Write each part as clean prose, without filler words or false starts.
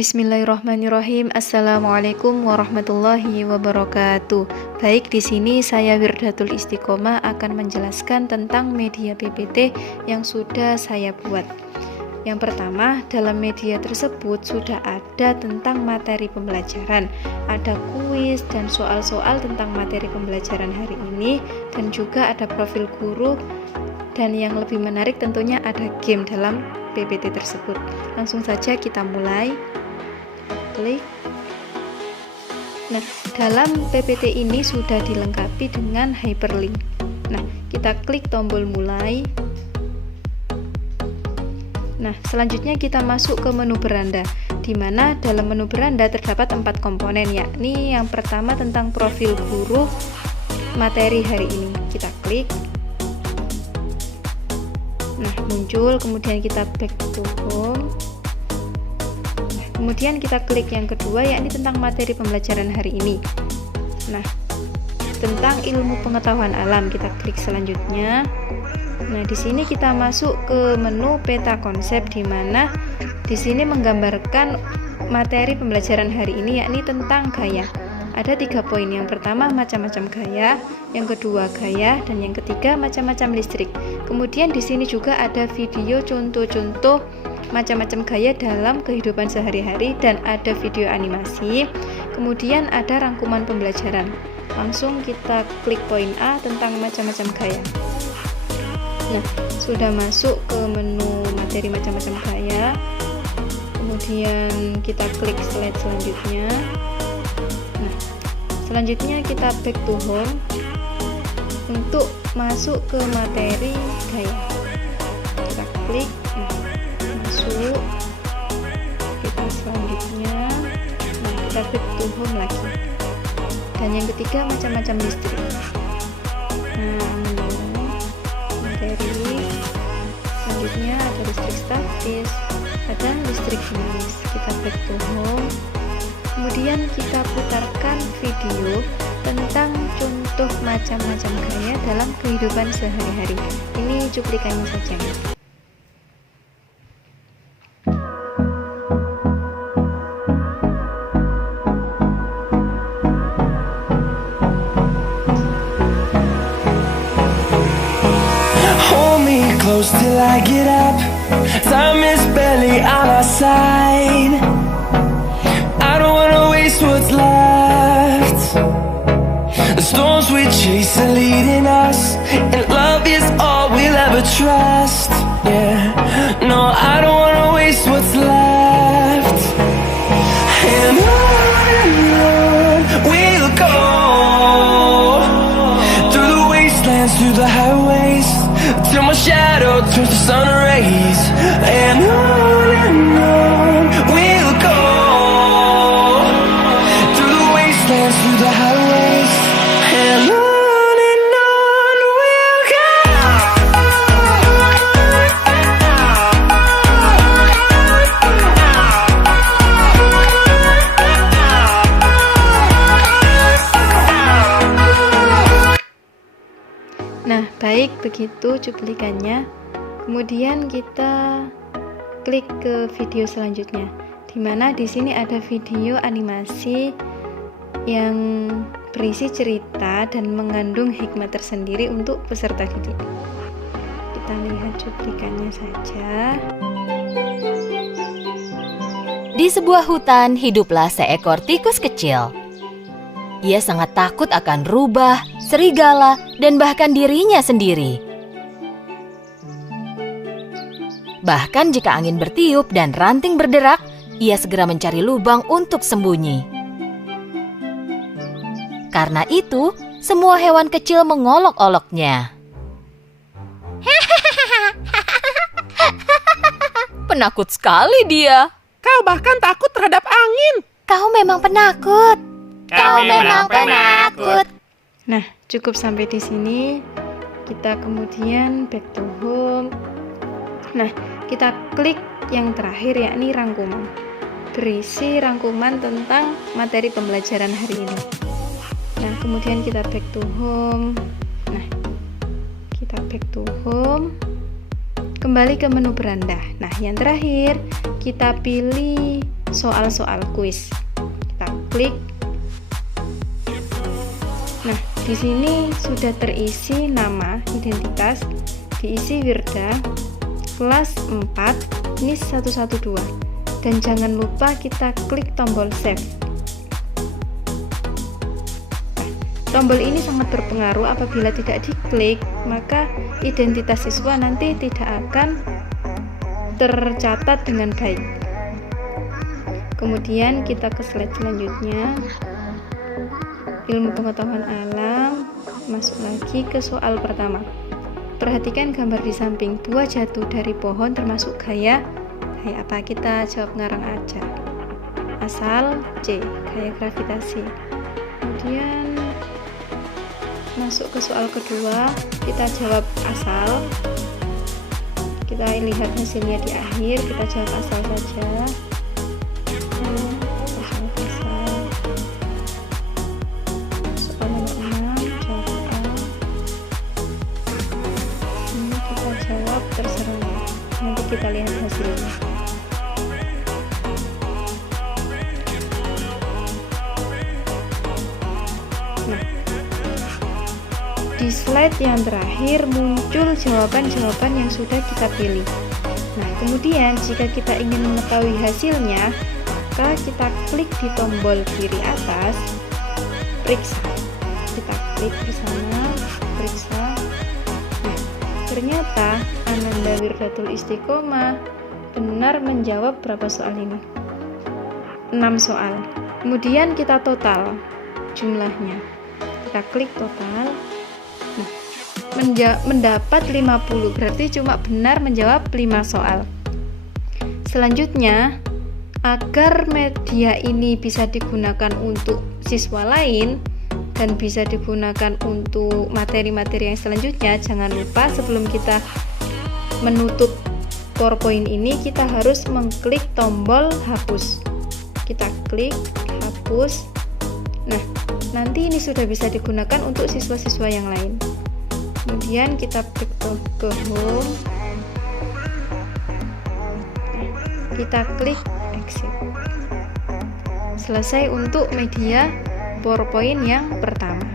Bismillahirrahmanirrahim. Assalamualaikum warahmatullahi wabarakatuh. Baik, di sini saya Wirdatul Istiqomah akan menjelaskan tentang media PPT yang sudah saya buat. Yang pertama, dalam media tersebut sudah ada tentang materi pembelajaran, ada kuis dan soal-soal tentang materi pembelajaran hari ini, dan juga ada profil guru, dan yang lebih menarik tentunya ada game dalam PPT tersebut. Langsung saja kita mulai. Klik. Nah, dalam PPT ini sudah dilengkapi dengan hyperlink. Nah, kita klik tombol mulai. Nah, selanjutnya kita masuk ke menu beranda, di mana dalam menu beranda terdapat 4 komponen, yakni yang pertama tentang profil guru materi hari ini. Kita klik. Nah, muncul, kemudian kita back to home. Kemudian kita klik yang kedua, yakni tentang materi pembelajaran hari ini. Nah, tentang ilmu pengetahuan alam, kita klik selanjutnya. Nah, di sini kita masuk ke menu peta konsep, di mana di sini menggambarkan materi pembelajaran hari ini, yakni tentang gaya. Ada 3 poin. Yang pertama macam-macam gaya, yang kedua gaya, dan yang ketiga macam-macam listrik. Kemudian di sini juga ada video contoh-contoh macam-macam gaya dalam kehidupan sehari-hari, dan ada video animasi. Kemudian ada rangkuman pembelajaran. Langsung kita klik poin A tentang macam-macam gaya. Nah, sudah masuk ke menu materi macam-macam gaya. Kemudian kita klik slide selanjutnya. Nah, selanjutnya kita back to home untuk masuk ke materi gaya. Kita klik. Masuk, kita selanjutnya, nah, kita back to home lagi, dan yang ketiga macam-macam listrik. Materi selanjutnya ada listrik statis, ada listrik dinamis. Kita back to home, kemudian kita putarkan video tentang contoh macam-macam gaya dalam kehidupan sehari-hari. Ini cuplikannya saja. Close till I get up. Time is barely on our side. I don't wanna waste what's left. The storms we chase are leading us, and love is all we'll ever trust. Yeah, no, I don't wanna waste what's left. And on we'll go, through the wastelands, through the highways, till my shadow turns to sun rays. And on we'll go, through the wastelands, through the highways, and on we'll go. Nah, baik, begitu cuplikannya. Kemudian kita klik ke video selanjutnya, di mana di sini ada video animasi yang berisi cerita dan mengandung hikmah tersendiri untuk peserta didik. Kita lihat cuplikannya saja. Di sebuah hutan hiduplah seekor tikus kecil. Ia sangat takut akan rubah, serigala, dan bahkan dirinya sendiri. Bahkan jika angin bertiup dan ranting berderak, ia segera mencari lubang untuk sembunyi. Karena itu, semua hewan kecil mengolok-oloknya. Penakut sekali dia. Kau bahkan takut terhadap angin. Kau memang penakut. Kau memang penakut. Nah, cukup sampai di sini. Kita kemudian back to home. Nah, kita klik yang terakhir, yakni rangkuman. Berisi rangkuman tentang materi pembelajaran hari ini. Nah, kemudian kita back to home. Nah, kita back to home. Kembali ke menu beranda. Nah, yang terakhir kita pilih soal-soal kuis. Kita klik. Nah, di sini sudah terisi nama, identitas, diisi Wirda, kelas 4, NIS 112. Dan jangan lupa kita klik tombol save. Tombol ini sangat berpengaruh. Apabila tidak diklik, maka identitas siswa nanti tidak akan tercatat dengan baik. Kemudian kita ke slide selanjutnya, ilmu pengetahuan alam. Masuk lagi ke soal pertama. Perhatikan gambar di samping. Buah jatuh dari pohon termasuk gaya apa? Kita jawab ngarang aja. Asal C, gaya gravitasi. Kemudian masuk ke soal kedua, kita jawab asal. Kita lihat hasilnya di akhir, kita jawab asal saja. Asal. Soal nomor 6, jawab A. Ini kita jawab terserah, nanti kita lihat hasilnya. Di slide yang terakhir muncul jawaban-jawaban yang sudah kita pilih. Nah, kemudian jika kita ingin mengetahui hasilnya, maka kita klik di tombol kiri atas, periksa. Kita klik di sana, periksa. Nah, ternyata Ananda Wirdatul Istiqomah benar menjawab berapa soal ini? 6 soal. Kemudian kita total jumlahnya. Kita klik total. Mendapat 50, berarti cuma benar menjawab 5 soal. Selanjutnya, agar media ini bisa digunakan untuk siswa lain dan bisa digunakan untuk materi-materi yang selanjutnya, jangan lupa sebelum kita menutup PowerPoint ini, kita harus mengklik tombol hapus. Kita klik hapus. Nah, nanti ini sudah bisa digunakan untuk siswa-siswa yang lain. Kemudian kita klik ke home, kita klik exit. Selesai untuk media PowerPoint yang pertama.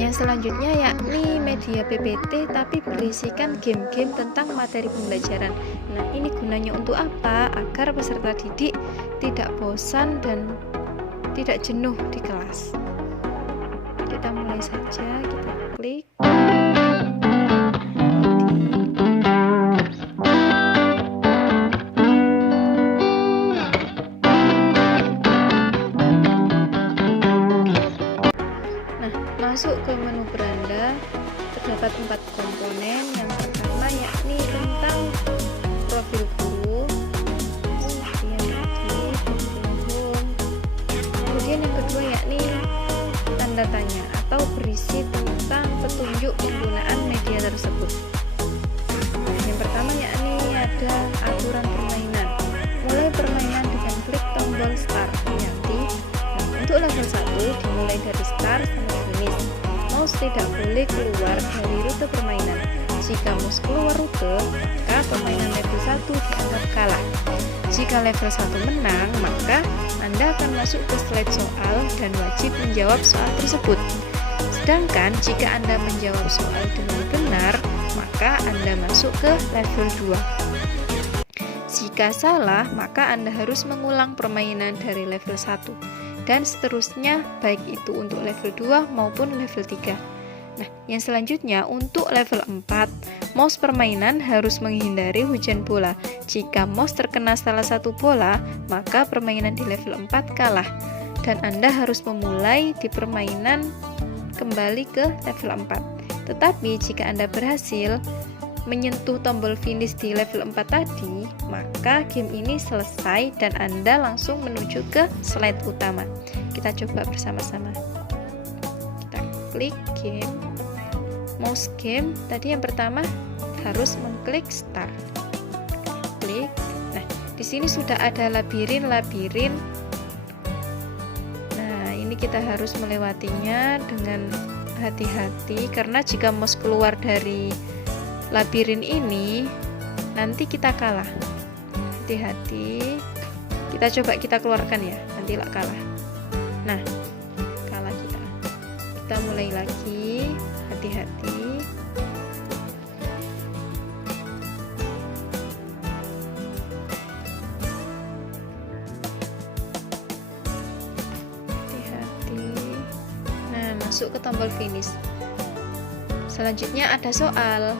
Yang selanjutnya yakni media PPT tapi berisikan game-game tentang materi pembelajaran. Nah, ini gunanya untuk apa? Agar peserta didik tidak bosan dan tidak jenuh di kelas. Kita mulai saja, kita klik. Masuk ke menu beranda, terdapat 4 komponen. Yang pertama yakni tentang profil guru, kemudian yang kedua yakni tanda tanya atau berisi tentang petunjuk penggunaan media tersebut. Yang pertama yakni ada aturan permainan, mulai permainan dengan klik tombol start nanti. Untuk level 1 dimulai dari start sampai finish. Mouse tidak boleh keluar dari rute permainan. Jika mouse keluar rute, maka permainan level 1 dianggap kalah. Jika level 1 menang, maka Anda akan masuk ke slide soal dan wajib menjawab soal tersebut. Sedangkan jika Anda menjawab soal dengan benar, maka Anda masuk ke level 2. Jika salah, maka Anda harus mengulang permainan dari level 1. Dan seterusnya, baik itu untuk level 2 maupun level 3. Nah, yang selanjutnya untuk level 4, mouse permainan harus menghindari hujan bola. Jika mouse terkena salah satu bola, maka permainan di level 4 kalah. Dan Anda harus memulai di permainan kembali ke level 4. Tetapi jika Anda berhasil menyentuh tombol finish di level 4 tadi, maka game ini selesai dan Anda langsung menuju ke slide utama. Kita coba bersama-sama. Kita klik game, mouse game. Tadi yang pertama harus mengklik start. Klik. Nah, di sini sudah ada labirin. Nah, ini kita harus melewatinya dengan hati-hati karena jika mouse keluar dari labirin ini nanti kita kalah. Hati-hati, Kita coba kita keluarkan ya, nanti lah kalah. Nah, kalah kita. Kita mulai lagi, hati-hati. Hati-hati. Nah, masuk ke tombol finish. Selanjutnya ada soal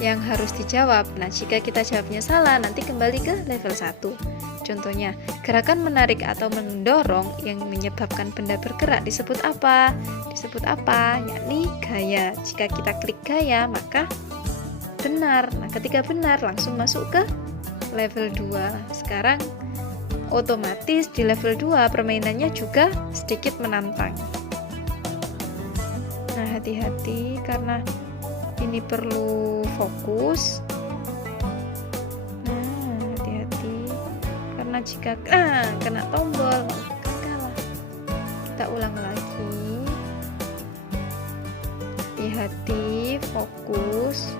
yang harus dijawab. Nah, jika kita jawabnya salah, nanti kembali ke level 1. Contohnya, gerakan menarik atau mendorong yang menyebabkan benda bergerak disebut apa? Disebut apa? Yakni gaya. Jika kita klik gaya, maka benar. Nah, ketika benar, langsung masuk ke level 2. Sekarang, otomatis di level 2 permainannya juga sedikit menantang. Nah, hati-hati karena ini perlu fokus. Nah, hati-hati karena jika kena tombol maka kalah. Kita ulang lagi. Hati-hati, fokus.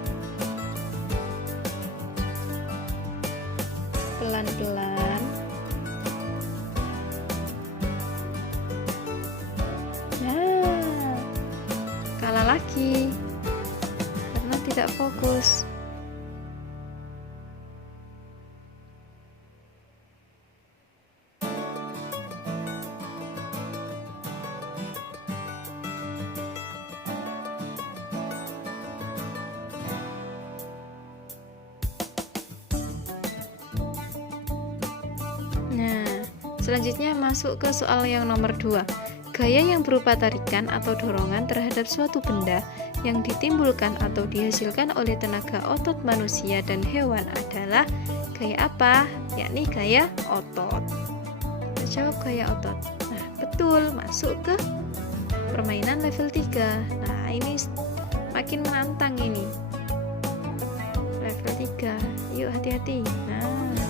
Pelan-pelan. Nah, kalah lagi karena tidak fokus. Nah, selanjutnya masuk ke soal yang nomor 2. Gaya yang berupa tarikan atau dorongan terhadap suatu benda yang ditimbulkan atau dihasilkan oleh tenaga otot manusia dan hewan adalah gaya apa? Yakni gaya otot. Kita jawab gaya otot. Nah, betul, masuk ke permainan level 3. Nah, ini makin menantang ini. Level 3. Yuk, hati-hati. Nah, hati-hati.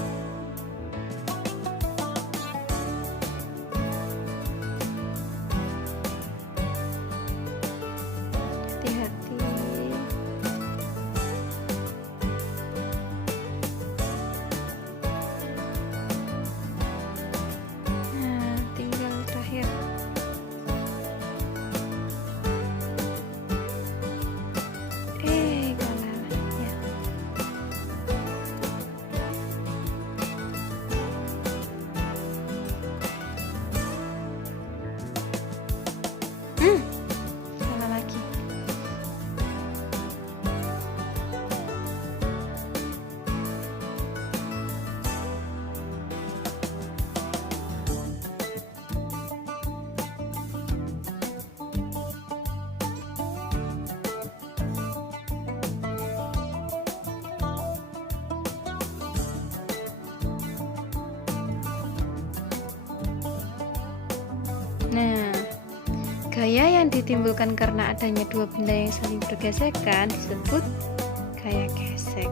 Nah, tinggal terakhir. Kalah ya. Salah lagi. Nah, gaya yang ditimbulkan karena adanya dua benda yang saling bergesekan disebut gaya gesek.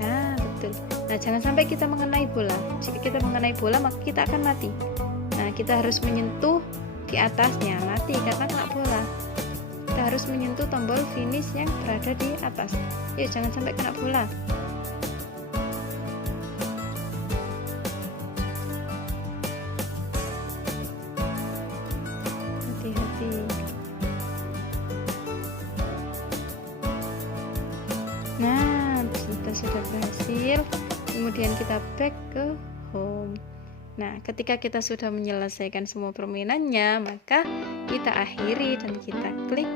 Nah, betul. Nah, jangan sampai kita mengenai bola. Jika kita mengenai bola, maka kita akan mati. Nah, kita harus menyentuh di atasnya, mati karena kena bola. Kita harus menyentuh tombol finish yang berada di atas. Yuk, jangan sampai kena bola. Hati-hati. Nah, kita sudah berhasil. Kemudian kita back ke home. Nah, ketika kita sudah menyelesaikan semua permainannya, maka kita akhiri dan kita klik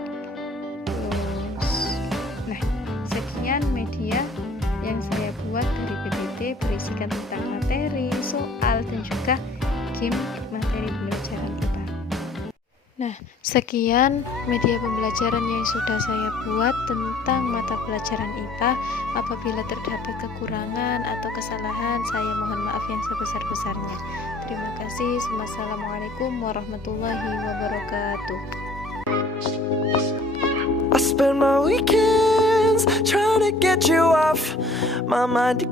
close. Nah, sekian media yang saya buat dari PPT berisikan tentang materi, soal, dan juga game materi pembelajaran kita. Nah, sekian media pembelajaran yang sudah saya buat tentang mata pelajaran IPA. Apabila terdapat kekurangan atau kesalahan, saya mohon maaf yang sebesar-besarnya. Terima kasih. Wassalamualaikum warahmatullahi wabarakatuh. I spend my weekends trying to get you off my mind.